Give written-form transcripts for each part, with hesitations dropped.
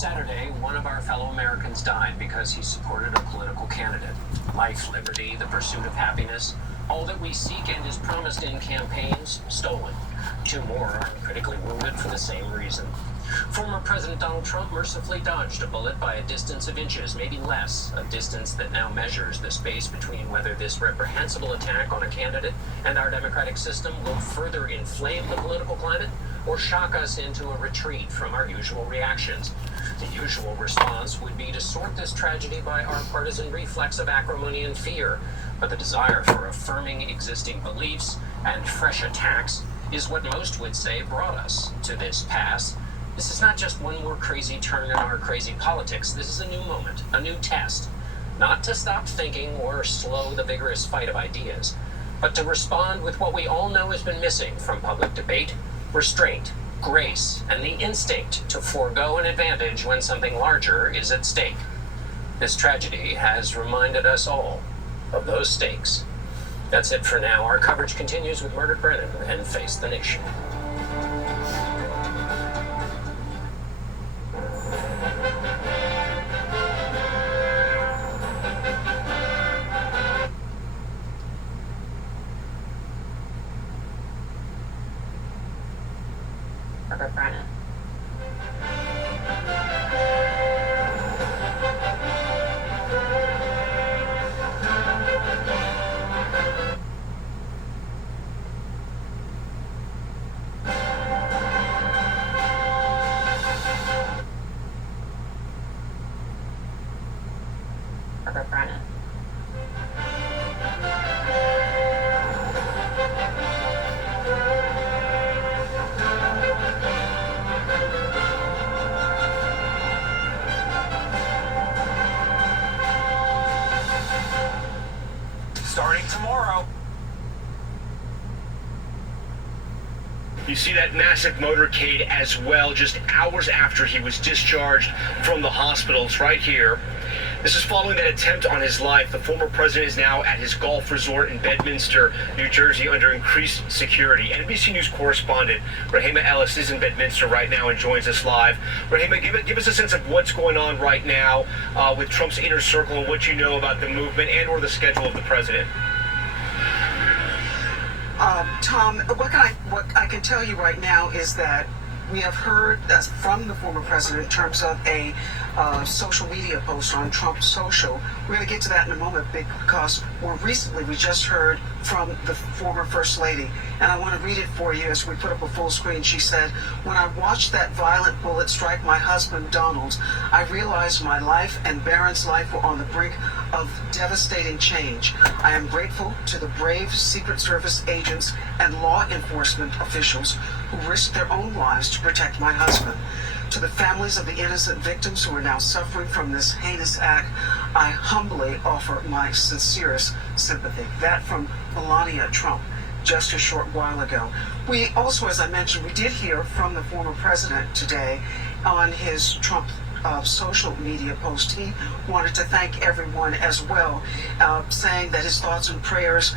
Saturday, one of our fellow Americans died because he supported a political candidate. Life, liberty, the pursuit of happiness, all that we seek and is promised in campaigns, stolen. 2 more are critically wounded for the same reason. Former President Donald Trump mercifully dodged a bullet by a distance of inches, maybe less, a distance that now measures the space between whether this reprehensible attack on a candidate and our democratic system will further inflame the political climate or shock us into a retreat from our usual reactions. The usual response would be to sort this tragedy by our partisan reflex of acrimony and fear, but the desire for affirming existing beliefs and fresh attacks is what most would say brought us to this pass. This is not just one more crazy turn in our crazy politics. This is a new moment, a new test. Not to stop thinking or slow the vigorous fight of ideas, but to respond with what we all know has been missing from public debate: restraint, grace, and the instinct to forego an advantage when something larger is at stake. This tragedy has reminded us all of those stakes. That's it for now. Our coverage continues with Murdered Brennan and Face the Nation. Murdered Brennan. Murdered Brennan. Starting tomorrow. You see that massive motorcade as well, just hours after he was discharged from the hospital. It's right here. This is following that attempt on his life. The former president is now at his golf resort in Bedminster, New Jersey, under increased security. NBC News correspondent Rahema Ellis is in Bedminster right now and joins us live. Rahema, give us a sense of what's going on right now with Trump's inner circle and what you know about the movement and or the schedule of the president. Tom, what I can tell you right now is that we have heard that from the former president in terms of a social media post on Trump Social. We're going to get to that in a moment because more recently we just heard from the former First Lady. And I want to read it for you as we put up a full screen. She said, "When I watched that violent bullet strike my husband, Donald, I realized my life and Barron's life were on the brink of devastating change. I am grateful to the brave Secret Service agents and law enforcement officials who risked their own lives to protect my husband. To the families of the innocent victims who are now suffering from this heinous act, I humbly offer my sincerest sympathy." That from Melania Trump just a short while ago. We also, as I mentioned, we did hear from the former president today on his Trump social media post. He wanted to thank everyone as well, saying that his thoughts and prayers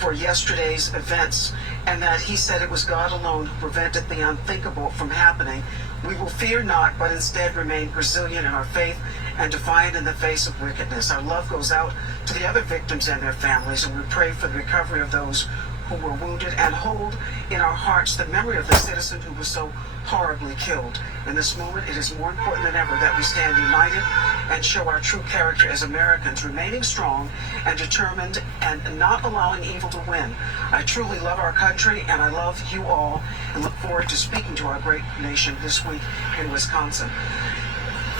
for yesterday's events, and that he said it was God alone who prevented the unthinkable from happening. "We will fear not, but instead remain resilient in our faith and defiant in the face of wickedness. Our love goes out to the other victims and their families, and we pray for the recovery of those who were wounded and hold in our hearts the memory of the citizen who was so horribly killed. In this moment, it is more important than ever that we stand united and show our true character as Americans, remaining strong and determined and not allowing evil to win. I truly love our country, and I love you all, and look forward to speaking to our great nation this week in Wisconsin."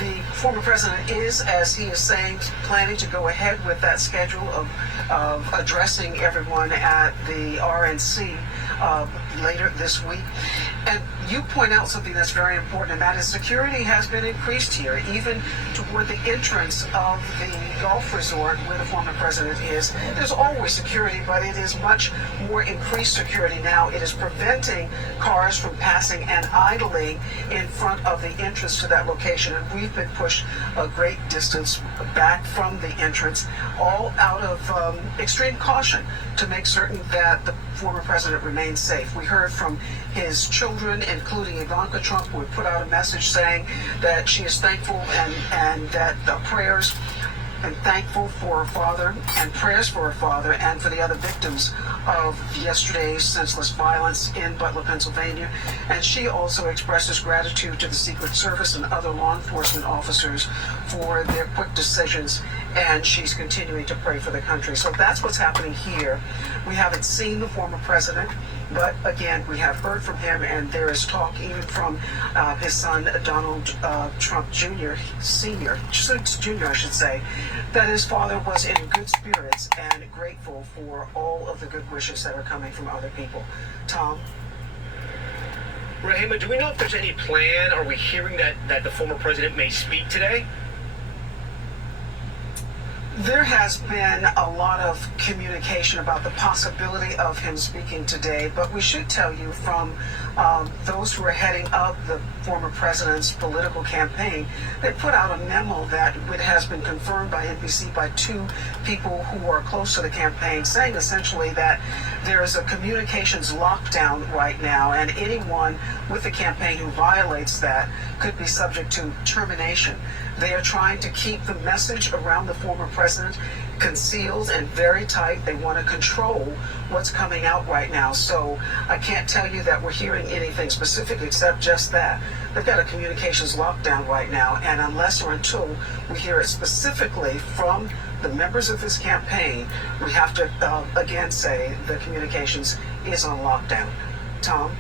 The former president is, as he is saying, planning to go ahead with that schedule of addressing everyone at the RNC later this week. And you point out something that's very important, and that is security has been increased here, even toward the entrance of the golf resort where the former president is. There's always security, but it is much more increased security now. It is preventing cars from passing and idling in front of the entrance to that location. And we've been pushed a great distance back from the entrance, all out of extreme caution to make certain that the former president remains safe. We heard from his children, including Ivanka Trump, would put out a message saying that she is thankful and that the prayers and thankful for her father and prayers for her father and for the other victims of yesterday's senseless violence in Butler, Pennsylvania. And she also expresses gratitude to the Secret Service and other law enforcement officers for their quick decisions, and she's continuing to pray for the country. So that's what's happening here. We haven't seen the former president, but again, we have heard from him, and there is talk even from his son, Donald Trump Jr., Jr., I should say, that his father was in good spirits and grateful for all of the good wishes that are coming from other people. Tom? Rahima, do we know if there's any plan? Are we hearing that the former president may speak today? There has been a lot of communication about the possibility of him speaking today, but we should tell you from those who are heading up the former president's political campaign, they put out a memo that it has been confirmed by NBC by two people who are close to the campaign, saying essentially that there is a communications lockdown right now, and anyone with the campaign who violates that could be subject to termination. They are trying to keep the message around the former president concealed and very tight. They want to control what's coming out right now. So I can't tell you that we're hearing anything specific except just that. They've got a communications lockdown right now, and unless or until we hear it specifically from the members of his campaign, we have to again say the communications is on lockdown. Tom?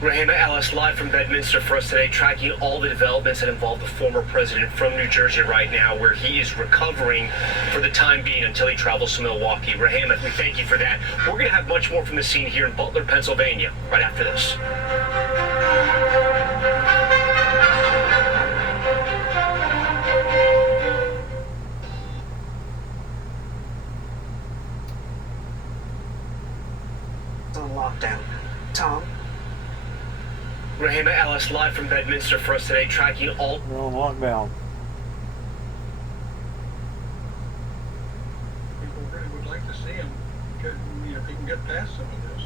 Rahima Ellis, live from Bedminster for us today, tracking all the developments that involve the former president from New Jersey right now, where he is recovering for the time being until he travels to Milwaukee. Rahima, we thank you for that. We're going to have much more from the scene here in Butler, Pennsylvania, right after this. It's on lockdown. Tom? Rahima Ellis, live from Bedminster for us today, tracking all... We're on lockdown. People really would like to see him, if he can get past some of this.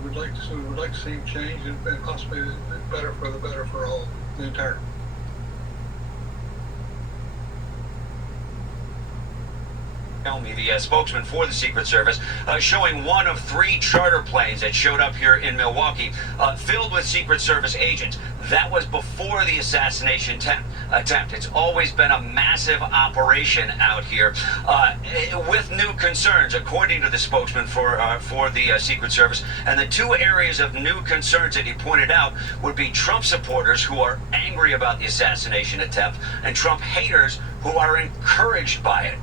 We would like to see him change and possibly better for all, the entire. Tell me, the spokesman for the Secret Service, showing one of 3 charter planes that showed up here in Milwaukee, filled with Secret Service agents. That was before the assassination attempt. It's always been a massive operation out here, with new concerns, according to the spokesman for the Secret Service. And the 2 areas of new concerns that he pointed out would be Trump supporters who are angry about the assassination attempt, and Trump haters who are encouraged by it.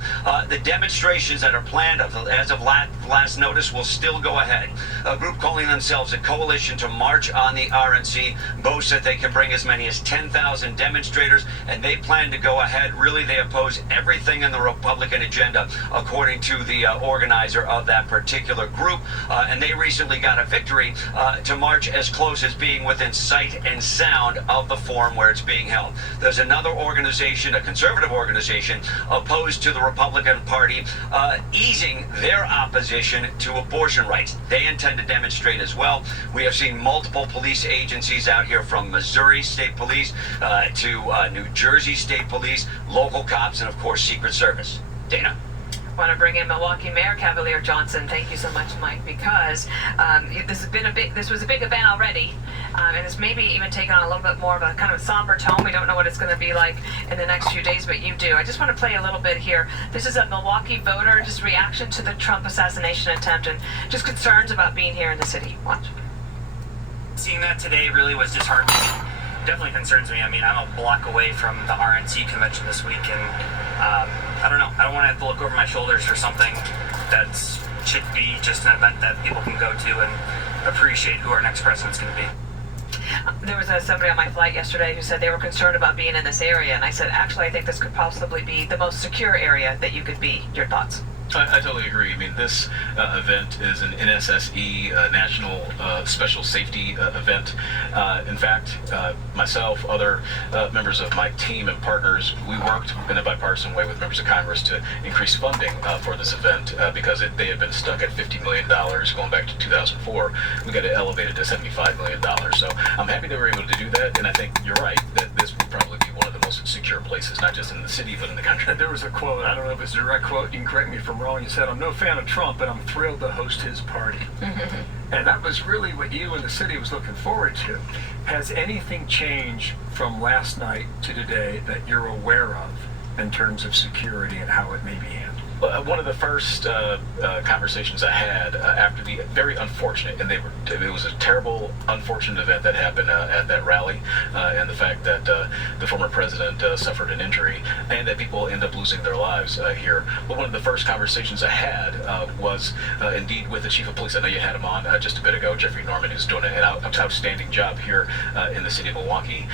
The demonstrations that are planned as of last notice will still go ahead. A group calling themselves a coalition to march on the RNC boasts that they can bring as many as 10,000 demonstrators, and they plan to go ahead. Really, they oppose everything in the Republican agenda, according to the organizer of that particular group. And they recently got a victory to march as close as being within sight and sound of the forum where it's being held. There's another organization, a conservative organization, opposed to the Republican Party easing their opposition to abortion rights. They intend to demonstrate as well. We have seen multiple police agencies out here, from Missouri State Police to New Jersey State Police, local cops, and of course Secret Service. Dana? I want to bring in Milwaukee Mayor Cavalier Johnson. Thank you so much, Mike, because this was a big event already, and it's maybe even taken on a little bit more of a kind of somber tone. We don't know what it's going to be like in the next few days, but you do. I just want to play a little bit here. This is a Milwaukee voter just reaction to the Trump assassination attempt and just concerns about being here in the city. Watch. Seeing that today really was disheartening. Definitely concerns me. I mean, I'm a block away from the RNC convention this week, and I don't know. I don't want to have to look over my shoulders for something that should be just an event that people can go to and appreciate who our next president's going to be. There was somebody on my flight yesterday who said they were concerned about being in this area, and I said, actually, I think this could possibly be the most secure area that you could be. Your thoughts? I totally agree. I mean, this event is an NSSE National Special Safety event. In fact, myself, other members of my team and partners, we worked in a bipartisan way with members of Congress to increase funding for this event because they had been stuck at $50 million going back to 2004. We got it elevated to $75 million. So I'm happy they were able to do that, and I think you're right that this will probably be one of the most secure places, not just in the city, but in the country. There was a quote, I don't know if it's a direct quote, you can correct me if I'm wrong, you said, "I'm no fan of Trump, but I'm thrilled to host his party." And that was really what you and the city was looking forward to. Has anything changed from last night to today that you're aware of in terms of security and how it may be handled? One of the first conversations I had after the very unfortunate, and it was a terrible, unfortunate event that happened at that rally, and the fact that the former president suffered an injury, and that people end up losing their lives here. But one of the first conversations I had was indeed with the chief of police. I know you had him on just a bit ago, Jeffrey Norman, who's doing an outstanding job here in the city of Milwaukee.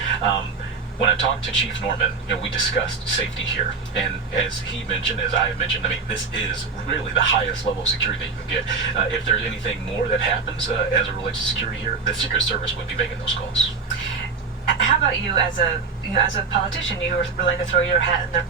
When I talked to Chief Norman, we discussed safety here, and as he mentioned, as I have mentioned, I mean, this is really the highest level of security that you can get. If there's anything more that happens as it relates to security here, the Secret Service would be making those calls. How about you as a politician? You were willing to throw your hat in the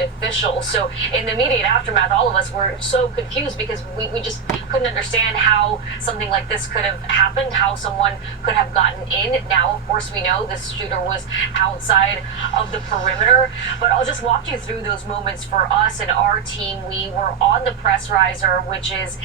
officials. So in the immediate aftermath, all of us were so confused because we just couldn't understand how something like this could have happened, how someone could have gotten in. Now, of course, we know this shooter was outside of the perimeter, but I'll just walk you through those moments for us and our team. We were on the press riser, which is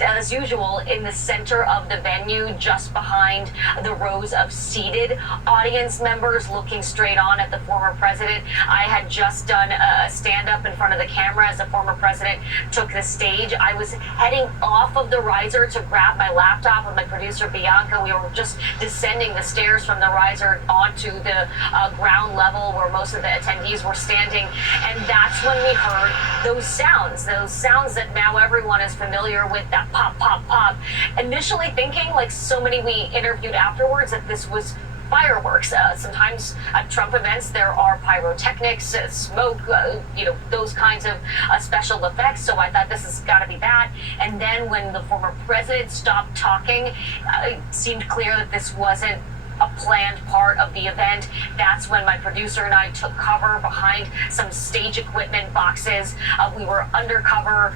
as usual in the center of the venue, just behind the rows of seated audience members looking straight on at the former president. I had just done a stand-up in front of the camera as the former president took the stage. I was heading off of the riser to grab my laptop with my producer Bianca. We were just descending the stairs from the riser onto the ground level where most of the attendees were standing, and that's when we heard those sounds that now everyone is familiar with, that pop, pop, pop. Initially thinking, like so many we interviewed afterwards, that this was fireworks. Sometimes at Trump events there are pyrotechnics, smoke, those kinds of special effects. So I thought this has got to be that. And then when the former president stopped talking, it seemed clear that this wasn't a planned part of the event. That's when my producer and I took cover behind some stage equipment boxes. We were undercover,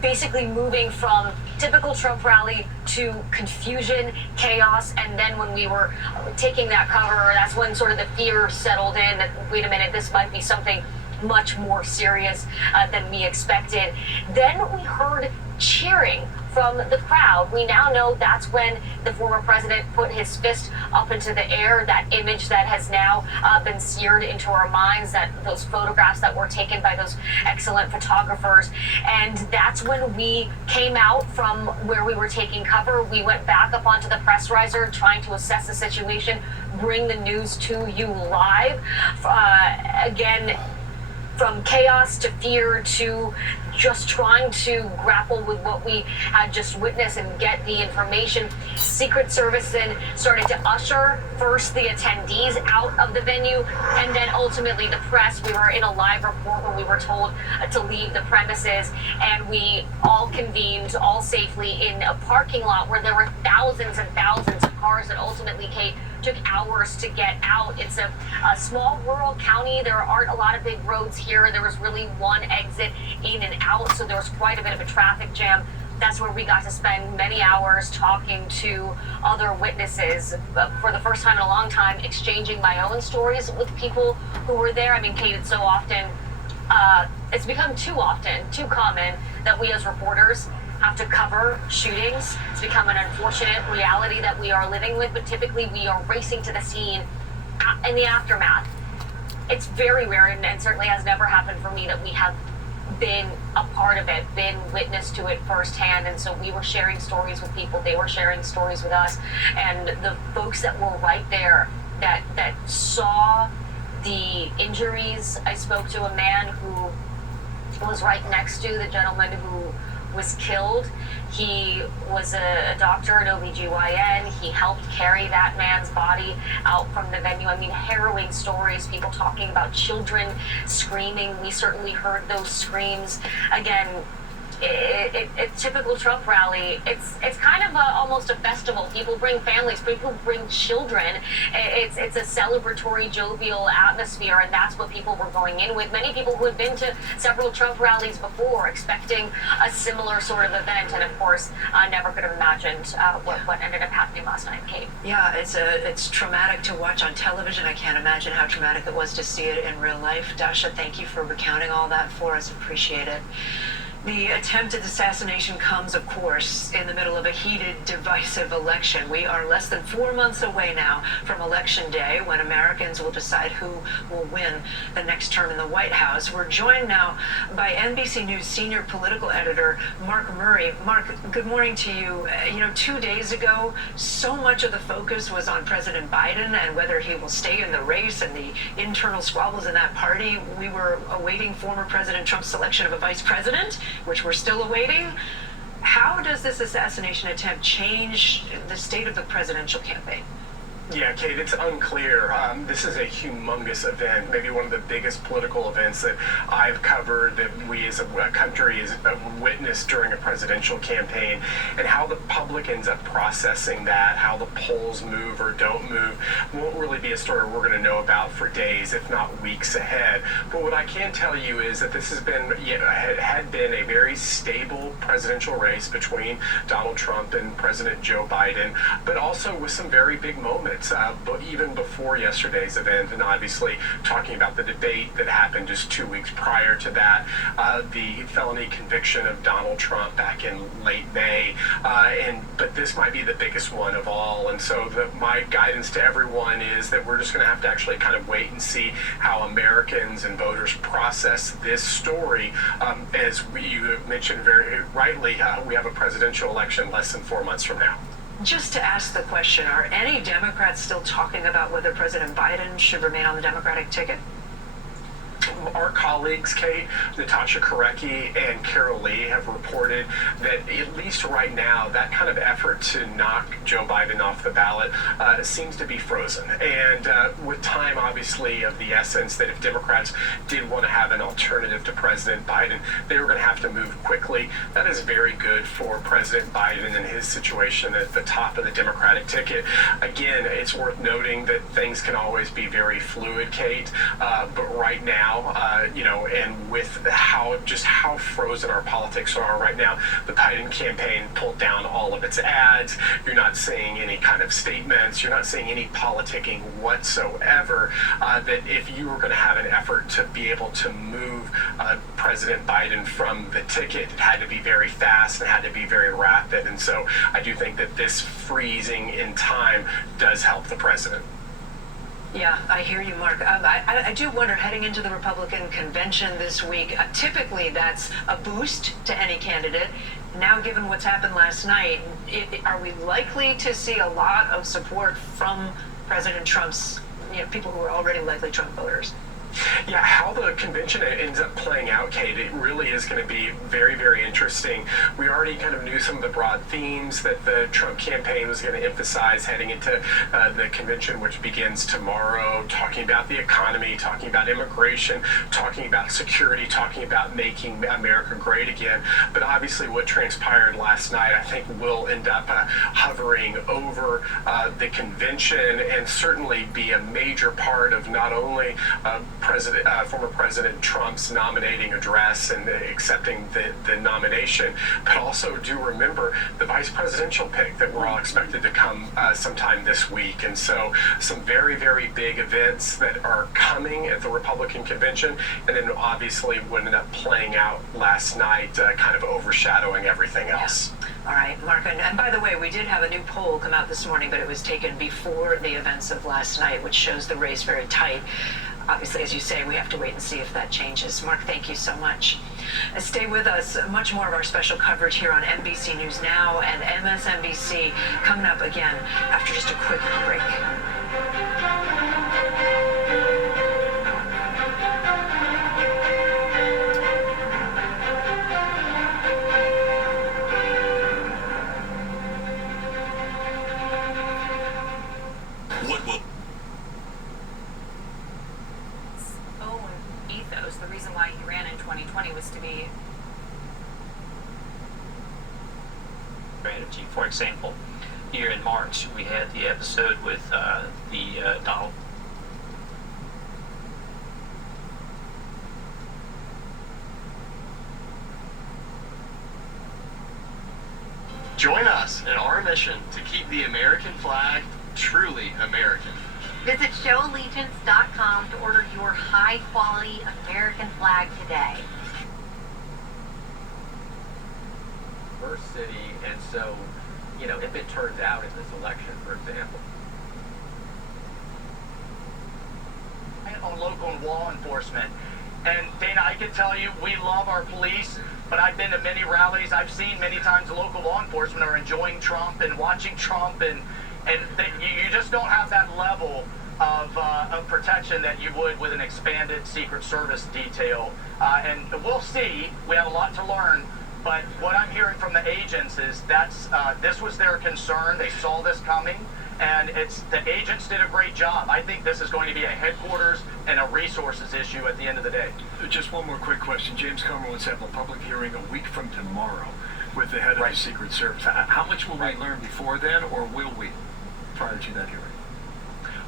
basically moving from typical Trump rally to confusion, chaos, and then when we were taking that cover, that's when sort of the fear settled in that, wait a minute, this might be something much more serious than we expected. Then we heard cheering from the crowd. We now know that's when the former president put his fist up into the air, that image that has now been seared into our minds, that those photographs that were taken by those excellent photographers. And that's when we came out from where we were taking cover. We went back up onto the press riser trying to assess the situation, bring the news to you live. Again, from chaos to fear to just trying to grapple with what we had just witnessed and get the information. Secret Service then started to usher first the attendees out of the venue, and then ultimately the press. We were in a live report when we were told to leave the premises, and we all convened all safely in a parking lot where there were thousands and thousands of cars that ultimately took hours to get out. It's a small rural county. There aren't a lot of big roads here. There was really one exit in and out, so there was quite a bit of a traffic jam. That's where we got to spend many hours talking to other witnesses for the first time in a long time, exchanging my own stories with people who were there. I mean, Kate, it's so often, it's become too common that we as reporters have to cover shootings. It's become an unfortunate reality that we are living with, but typically we are racing to the scene in the aftermath. It's very rare, and certainly has never happened for me, that we have been a part of it, been witness to it firsthand. And so we were sharing stories with people, they were sharing stories with us, and the folks that were right there that saw the injuries. I spoke to a man who was right next to the gentleman who was killed. He was a doctor at OBGYN. He helped carry that man's body out from the venue. I mean, harrowing stories, people talking about children screaming. We certainly heard those screams. Again, it's typical Trump rally. It's kind of almost a festival. People bring families, people bring children. It's a celebratory, jovial atmosphere, and that's what people were going in with. Many people who had been to several Trump rallies before, expecting a similar sort of event, and of course, never could have imagined what ended up happening last night, Kate. Yeah, it's traumatic to watch on television. I can't imagine how traumatic it was to see it in real life. Dasha, thank you for recounting all that for us. Appreciate it. The attempted assassination comes, of course, in the middle of a heated, divisive election. We are less than 4 months away now from Election Day, when Americans will decide who will win the next term in the White House. We're joined now by NBC News senior political editor Mark Murray. Mark, good morning to you. 2 days ago, so much of the focus was on President Biden and whether he will stay in the race and the internal squabbles in that party. We were awaiting former President Trump's selection of a vice president, which we're still awaiting. How does this assassination attempt change the state of the presidential campaign? Yeah, Kate, it's unclear. This is a humongous event, maybe one of the biggest political events that I've covered, that we as a country has witnessed during a presidential campaign, and how the public ends up processing that, how the polls move or don't move, won't really be a story we're going to know about for days, if not weeks ahead. But what I can tell you is that this had been a very stable presidential race between Donald Trump and President Joe Biden, but also with some very big moments. But even before yesterday's event, and obviously talking about the debate that happened just 2 weeks prior to that, the felony conviction of Donald Trump back in late May, but this might be the biggest one of all. And so my guidance to everyone is that we're just going to have to actually kind of wait and see how Americans and voters process this story. As you mentioned very rightly, we have a presidential election less than 4 months from now. Just to ask the question, are any Democrats still talking about whether President Biden should remain on the Democratic ticket? Our colleagues, Kate, Natasha Korecki and Carol Lee, have reported that at least right now, that kind of effort to knock Joe Biden off the ballot seems to be frozen. And with time, obviously, of the essence, that if Democrats did want to have an alternative to President Biden, they were going to have to move quickly. That is very good for President Biden and his situation at the top of the Democratic ticket. Again, it's worth noting that things can always be very fluid, Kate, but right now, and with how frozen our politics are right now, the Biden campaign pulled down all of its ads. You're not seeing any kind of statements. You're not seeing any politicking whatsoever. That if you were going to have an effort to be able to move President Biden from the ticket, it had to be very fast and had to be very rapid. And so I do think that this freezing in time does help the president. Yeah, I hear you, Mark. I do wonder, heading into the Republican convention this week, typically that's a boost to any candidate. Now, given what's happened last night, are we likely to see a lot of support from President Trump's, people who are already likely Trump voters? Yeah, how the convention ends up playing out, Kate, it really is going to be very, very interesting. We already kind of knew some of the broad themes that the Trump campaign was going to emphasize heading into the convention, which begins tomorrow, talking about the economy, talking about immigration, talking about security, talking about making America great again. But obviously what transpired last night, I think, will end up hovering over the convention and certainly be a major part of not only former President Trump's nominating address and accepting the nomination, but also do remember the vice presidential pick that we're all expected to come sometime this week. And so some very, very big events that are coming at the Republican convention, and then obviously what ended up playing out last night, kind of overshadowing everything else. All right, Mark, and by the way, we did have a new poll come out this morning, but it was taken before the events of last night, which shows the race very tight. Obviously, as you say, we have to wait and see if that changes. Mark, thank you so much. Stay with us. Much more of our special coverage here on NBC News Now and MSNBC coming up again after just a quick break. strategy. For example, here in March, we had the episode with the Donald. Join us in our mission to keep the American flag truly American. Visit showallegiance.com to order your high-quality American flag today. First city, and so, you know, if it turns out in this election, for example. On local law enforcement. And Dana, I can tell you, we love our police, but I've been to many rallies. I've seen many times local law enforcement are enjoying Trump and watching Trump, and you just don't have that level of protection that you would with an expanded Secret Service detail. And we'll see. We have a lot to learn. But what I'm hearing from the agents is this was their concern. They saw this coming, and the agents did a great job. I think this is going to be a headquarters and a resources issue at the end of the day. Just one more quick question. James Comer wants to have a public hearing a week from tomorrow with the head of the Secret Service. How much will we learn before then, or will we prior to that hearing?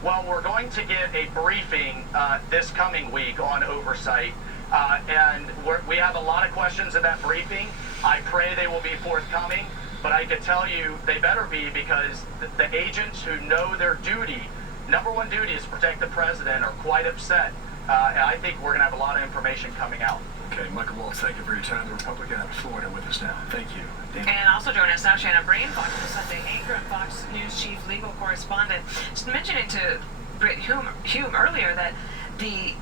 Well, we're going to get a briefing this coming week on oversight, and we have a lot of questions in that briefing. I pray they will be forthcoming, but I can tell you they better be, because the agents who know their duty, number one duty is to protect the president, are quite upset. And I think we're going to have a lot of information coming out. Okay, Michael Waltz, thank you for your time. The Republican out of Florida with us now. Thank you. Dan. And also joining us now, Shannon Breen, Fox News Sunday anchor and Fox News chief legal correspondent. Just mentioning to Britt Hume earlier that the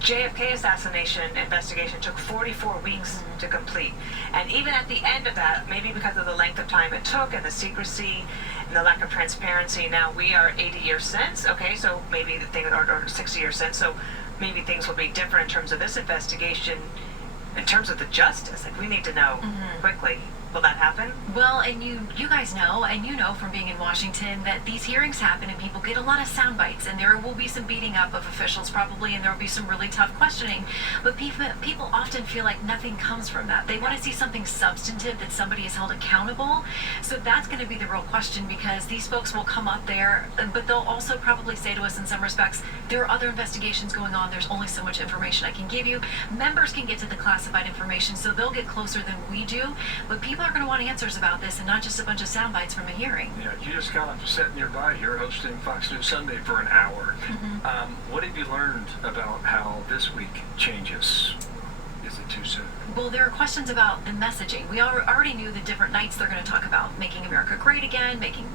JFK assassination investigation took 44 weeks to complete. And even at the end of that, maybe because of the length of time it took and the secrecy and the lack of transparency, now we are 80 years since, okay, so maybe the thing, or 60 years since, so maybe things will be different in terms of this investigation, in terms of the justice. Like, we need to know quickly. Will that happen? Well, and you guys know, and you know from being in Washington, that these hearings happen and people get a lot of sound bites, and there will be some beating up of officials probably, and there will be some really tough questioning, but people often feel like nothing comes from that. They want to see something substantive, that somebody is held accountable. So that's going to be the real question, because these folks will come up there, but they'll also probably say to us in some respects, there are other investigations going on, there's only so much information I can give you. Members can get to the classified information, so they'll get closer than we do, but people are going to want answers about this and not just a bunch of sound bites from a hearing. Yeah, you just got to sit nearby here hosting Fox News Sunday for an hour. What have you learned about how this week changes? Is it too soon? Well, there are questions about the messaging. We already knew the different nights they're going to talk about making America great again, making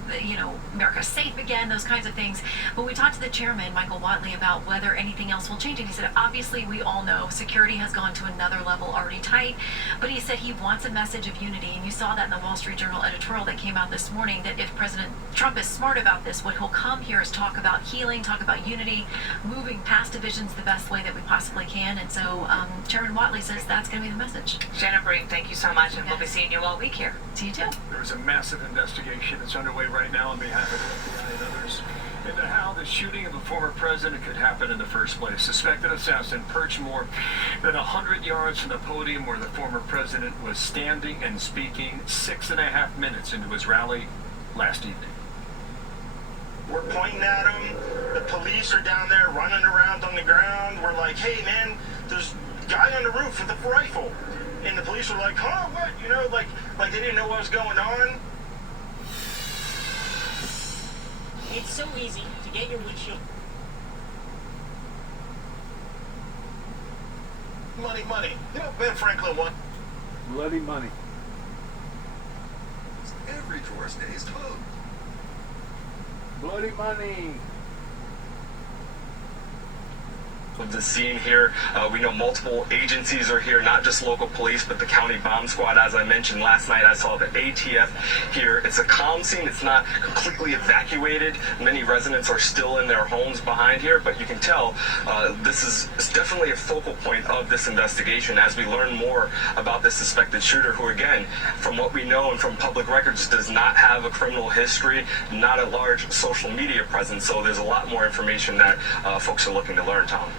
America safe again, those kinds of things. But we talked to the chairman, Michael Whatley, about whether anything else will change. And he said, obviously, we all know security has gone to another level, already tight. But he said he wants a message of unity. And you saw that in the Wall Street Journal editorial that came out this morning, that if President Trump is smart about this, what he'll come here is talk about healing, talk about unity, moving past divisions the best way that we possibly can. And so Chairman Whatley says that's going to be the message. Shannon Breen, thank you so much, and we'll be seeing you all week here. See you too. There is a massive investigation that's underway right now on behalf of the FBI and others into how the shooting of a former president could happen in the first place. Suspected assassin perched more than 100 yards from the podium where the former president was standing and speaking 6.5 minutes into his rally last evening. We're pointing at him. The police are down there running around on the ground. We're like, hey, man, there's a guy on the roof with a rifle. And the police were like, huh, what? You know, like they didn't know what was going on. It's so easy to get your windshield. Money, money. You know, Ben Franklin won. Bloody money. Every drawer stays closed. Bloody money. Of the scene here. We know multiple agencies are here, not just local police, but the county bomb squad. As I mentioned last night, I saw the ATF here. It's a calm scene. It's not completely evacuated. Many residents are still in their homes behind here, but you can tell this is definitely a focal point of this investigation as we learn more about this suspected shooter, who, again, from what we know and from public records, does not have a criminal history, not a large social media presence. So there's a lot more information that folks are looking to learn, Tom.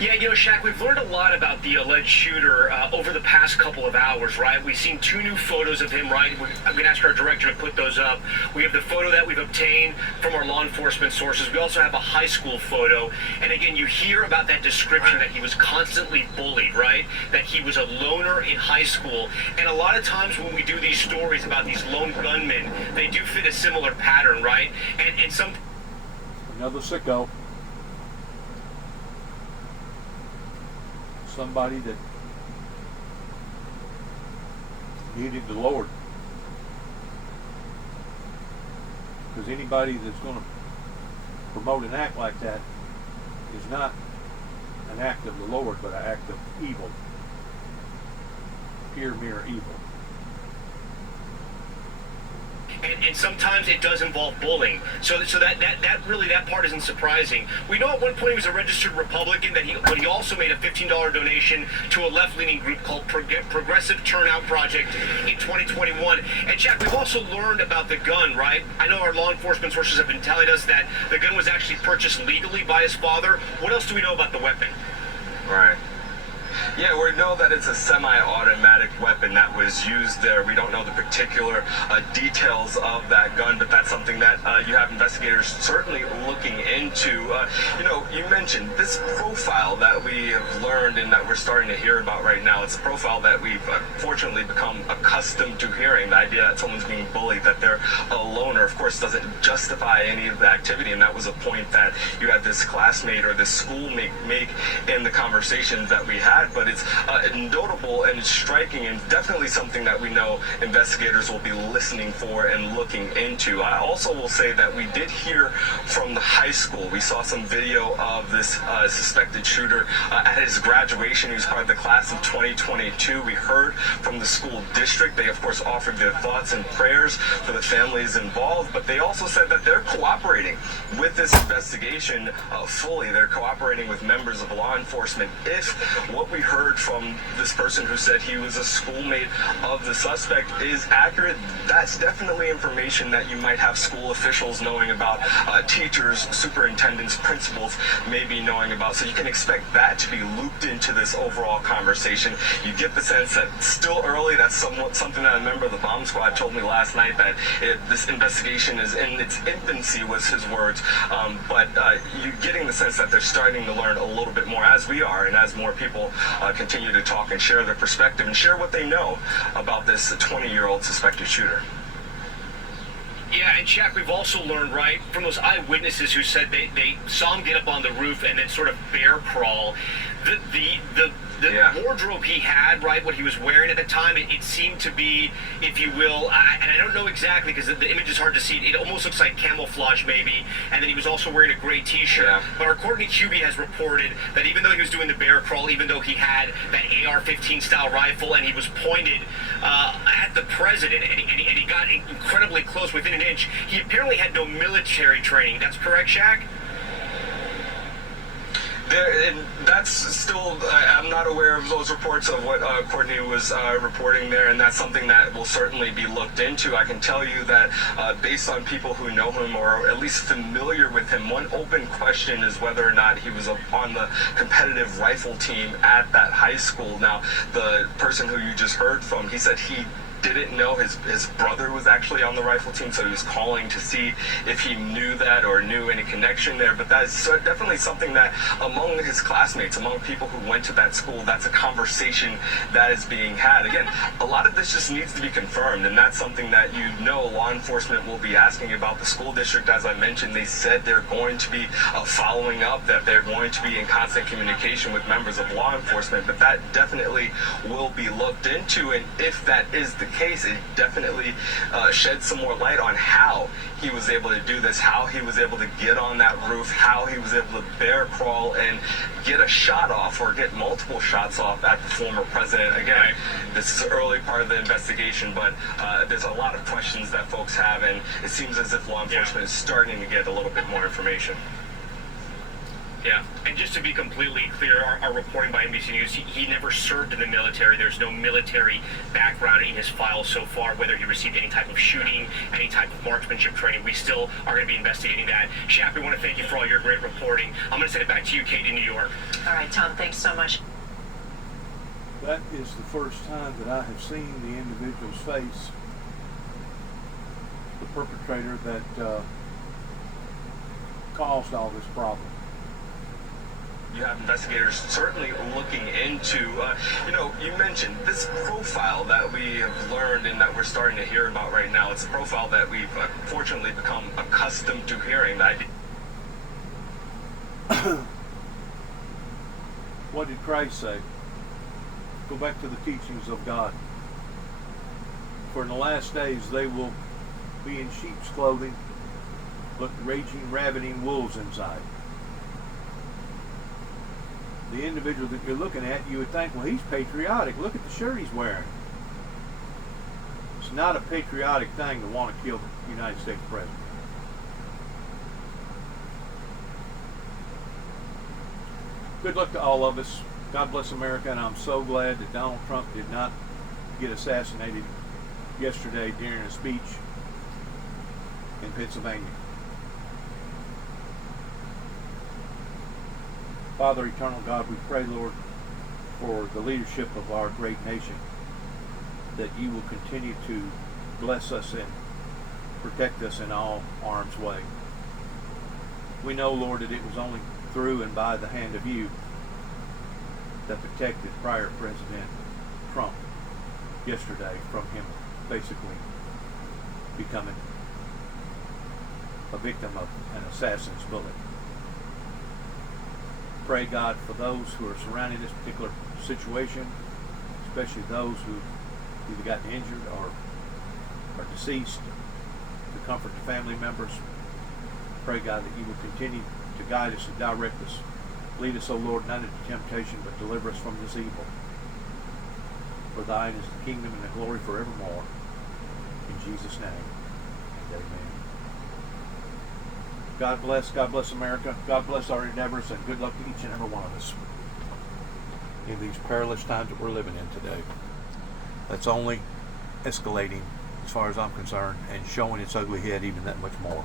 Yeah, Shaq, we've learned a lot about the alleged shooter over the past couple of hours, right? We've seen 2 new photos of him, right? I'm going to ask our director to put those up. We have the photo that we've obtained from our law enforcement sources. We also have a high school photo. And again, you hear about that description that he was constantly bullied, right? That he was a loner in high school. And a lot of times when we do these stories about these lone gunmen, they do fit a similar pattern, right? And some... Another sicko. Somebody that needed the Lord. Because anybody that's going to promote an act like that is not an act of the Lord, but an act of evil. Pure, mere evil. And sometimes it does involve bullying. So that part isn't surprising. We know at one point he was a registered Republican, but he also made a $15 donation to a left-leaning group called Progressive Turnout Project in 2021. And Jack, we've also learned about the gun, right? I know our law enforcement sources have been telling us that the gun was actually purchased legally by his father. What else do we know about the weapon? Right. Yeah, we know that it's a semi-automatic weapon that was used there. We don't know the particular details of that gun, but that's something that you have investigators certainly looking into. You mentioned this profile that we have learned and that we're starting to hear about right now. It's a profile that we've fortunately become accustomed to hearing. The idea that someone's being bullied, that they're a loner, of course, doesn't justify any of the activity, and that was a point that you had this classmate or this schoolmate make in the conversations that we had. But it's notable and it's striking and definitely something that we know investigators will be listening for and looking into. I also will say that we did hear from the high school. We saw some video of this suspected shooter at his graduation. He was part of the class of 2022. We heard from the school district. They, of course, offered their thoughts and prayers for the families involved, but they also said that they're cooperating with this investigation fully. They're cooperating with members of law enforcement. If what we heard from this person who said he was a schoolmate of the suspect is accurate, that's definitely information that you might have school officials knowing about, teachers, superintendents, principals maybe knowing about. So you can expect that to be looped into this overall conversation. You get the sense that it's still early. That's something that a member of the bomb squad told me last night, that this investigation is in its infancy, was his words. But you're getting the sense that they're starting to learn a little bit more, as we are, and as more people continue to talk and share their perspective and share what they know about this 20-year-old suspected shooter. Yeah, and Shaq, we've also learned, right, from those eyewitnesses who said they saw him get up on the roof and then sort of bear crawl. The wardrobe he had, right, what he was wearing at the time, it seemed to be, if you will, and I don't know exactly because the image is hard to see, it almost looks like camouflage maybe, and then he was also wearing a gray t-shirt. Yeah. But our Courtney QB has reported that even though he was doing the bear crawl, even though he had that AR-15 style rifle and he was pointed at the president and he got incredibly close, within an inch, he apparently had no military training. That's correct, Shaq? And that's still, I'm not aware of those reports of what Courtney was reporting there, and that's something that will certainly be looked into. I can tell you that based on people who know him or at least familiar with him, one open question is whether or not he was on the competitive rifle team at that high school. Now, the person who you just heard from, he said he didn't know his brother was actually on the rifle team, so he was calling to see if he knew that or knew any connection there. But that's definitely something that among his classmates, among people who went to that school, that's a conversation that is being had. Again, a lot of this just needs to be confirmed, and that's something that law enforcement will be asking about. The school district, as I mentioned, they said they're going to be following up, that they're going to be in constant communication with members of law enforcement, but that definitely will be looked into. And if that is the case, it definitely sheds some more light on how he was able to do this, how he was able to get on that roof, how he was able to bear crawl and get a shot off or get multiple shots off at the former president. Again, this is the early part of the investigation, but there's a lot of questions that folks have, and it seems as if law enforcement is starting to get a little bit more information. Yeah, and just to be completely clear, our reporting by NBC News, he never served in the military. There's no military background in his file so far, whether he received any type of shooting, any type of marksmanship training. We still are going to be investigating that. Shap, we want to thank you for all your great reporting. I'm going to send it back to you, Kate, in New York. All right, Tom, thanks so much. That is the first time that I have seen the individual's face, the perpetrator that caused all this problem. You have investigators certainly looking into, you mentioned this profile that we have learned and that we're starting to hear about right now. It's a profile that we've fortunately become accustomed to hearing. What did Christ say? Go back to the teachings of God. For in the last days they will be in sheep's clothing, but raging, ravening wolves inside. The individual that you're looking at, you would think, well, he's patriotic. Look at the shirt he's wearing. It's not a patriotic thing to want to kill the United States president. Good luck to all of us. God bless America, and I'm so glad that Donald Trump did not get assassinated yesterday during a speech in Pennsylvania. Father, eternal God, we pray, Lord, for the leadership of our great nation, that you will continue to bless us and protect us in all harm's way. We know, Lord, that it was only through and by the hand of you that protected prior President Trump yesterday from him basically becoming a victim of an assassin's bullet. Pray, God, for those who are surrounding this particular situation, especially those who either gotten injured or are deceased, to comfort the family members. Pray, God, that you will continue to guide us and direct us. Lead us, O Lord, not into temptation, but deliver us from this evil. For thine is the kingdom and the glory forevermore. In Jesus' name, and amen. God bless America. God bless our endeavors, and good luck to each and every one of us in these perilous times that we're living in today. That's only escalating, as far as I'm concerned, and showing its ugly head even that much more.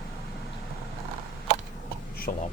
Shalom.